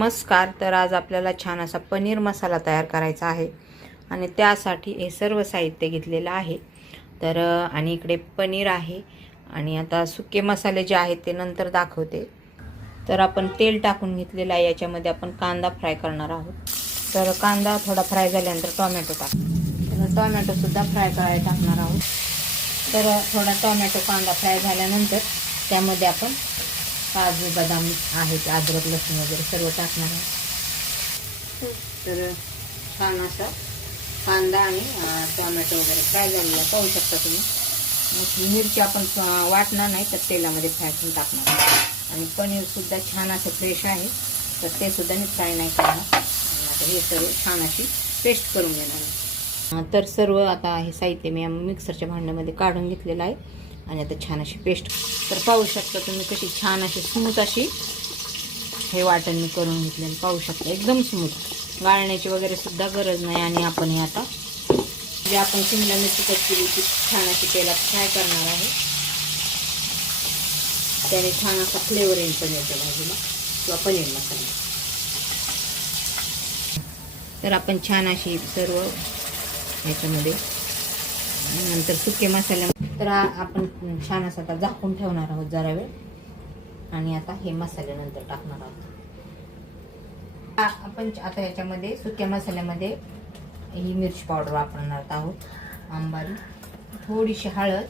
नमस्कार. तर आज आपल्याला छान असा पनीर मसाला तयार करायचा आहे आणि त्यासाठी हे सर्व साहित्य घेतलेलं आहे. तर आणि इकडे पनीर आहे आणि आता सुके मसाले जे आहेत ते नंतर दाखवते. तर आपण तेल टाकून घेतलेलं आहे. याच्यामध्ये आपण कांदा फ्राय करणार आहोत. तर कांदा थोडा फ्राय झाल्यानंतर टोमॅटो टोमॅटोसुद्धा फ्राय करायला टाकणार आहोत. तर थोडा टोमॅटो कांदा फ्राय झाल्यानंतर त्यामध्ये आपण काजू बदाम आहेत, अद्रक लसूण वगैरे सर्व टाकणार आहे. तर छान असा कांदा आणि टोमॅटो वगैरे फ्राय झालेला पाहू शकता तुम्ही. मिरची आपण वाटणार नाही तर तेलामध्ये फ्राय करून टाकणार आहे. आणि पनीरसुद्धा छान असं फ्रेश आहे तर ते सुद्धा मी फ्राय नाही करणार. आता हे सर्व छान अशी पेस्ट करून घेणार आहे. तर सर्व आता हे साहित्य मी मिक्सरच्या भांड्यामध्ये काढून घेतलेलं आहे आणि आता छान अशी पेस्ट. तर पाहू शकता तुम्ही कशी छान अशी स्मूथ अशी हे वाटण मी करून घेतलेलं पाहू शकता. एकदम स्मूथ, गाळण्याची वगैरे सुद्धा गरज नाही. आणि आपण हे आता जे आपण शिमला मिरची कट केली ती छान अशी तेलात फ्राय करणार आहे. त्याने छान असा फ्लेवर येईल पनीरच्या भाजीला किंवा पनीर मसाला. तर आपण छान अशी सर्व ह्याच्यामध्ये नंतर सुके मसाले. तर आपण छान असं आता झाकून ठेवणार आहोत जरा वेळ आणि आता हे मसाले नंतर टाकणार आहोत. आपण आता याच्यामध्ये सुक्या मसाल्यामध्ये ही मिरची पावडर वापरणार आहोत, अंबारी, थोडीशी हळद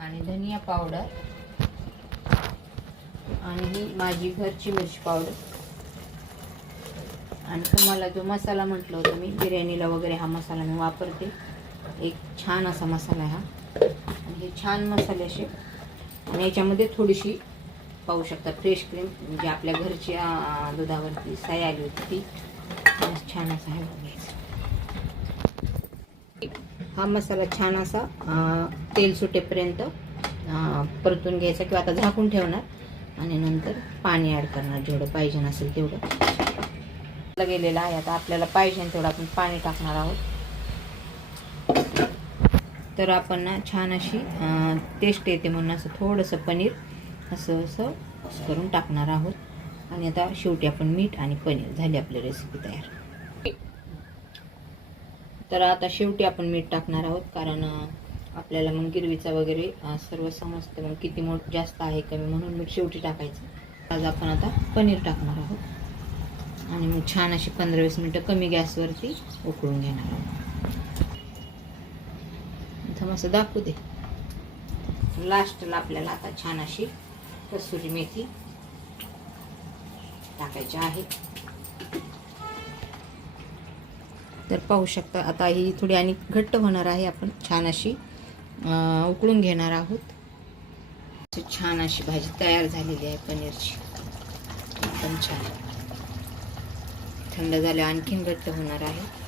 आणि धनिया पावडर आणि ही माझी घरची मिरची पावडर. आणि तुम्हाला जो मसाला म्हटलं होतं मी बिर्याणीला वगैरे हा मसाला मी वापरते. एक छान असा मसाला आहे हा. आणि हे छान मसाले असे. आणि याच्यामध्ये थोडीशी पाहू शकता फ्रेश क्रीम, म्हणजे आपल्या घरच्या दुधावरती साई आली होती ती. छान असा आहे घ्यायचा हा मसाला. छान असा तेल सुटेपर्यंत परतून घ्यायचा किंवा आता झाकून ठेवणार आणि नंतर पाणी ॲड करणार जेवढं पाहिजे नसेल तेवढं गेलेलं आहे. आता आपल्याला पाहिजे तेवढं आपण पाणी टाकणार आहोत. तर आपण ना छान अशी टेस्ट येते म्हणून असं थोडंसं पनीर असं करून टाकणार आहोत. आणि आता शेवटी आपण मीठ आणि पनीर झाली आपली रेसिपी तयार. तर आता शेवटी आपण मीठ टाकणार आहोत कारण आपल्याला मग गिरवीचा वगैरे सर्व समजते मग किती जास्त आहे कमी, म्हणून मीठ शेवटी टाकायचं. आज आपण आता पनीर टाकणार आहोत आणि मग छान अशी 15-20 मिनटं कमी गॅसवरती उकळून घेणार आहोत. असं दाखवू दे. लास्टला आपल्याला आता छान अशी कसुरी मेथी टाकायची आहे. तर पाहू शकता आता ही थोडी आणि घट्ट होणार आहे. आपण छान अशी उकळून घेणार आहोत. छान अशी भाजी तयार झालेली आहे पनीरची. एकदम छान. थंड झाल्यावर आणखीन घट्ट होणार आहे.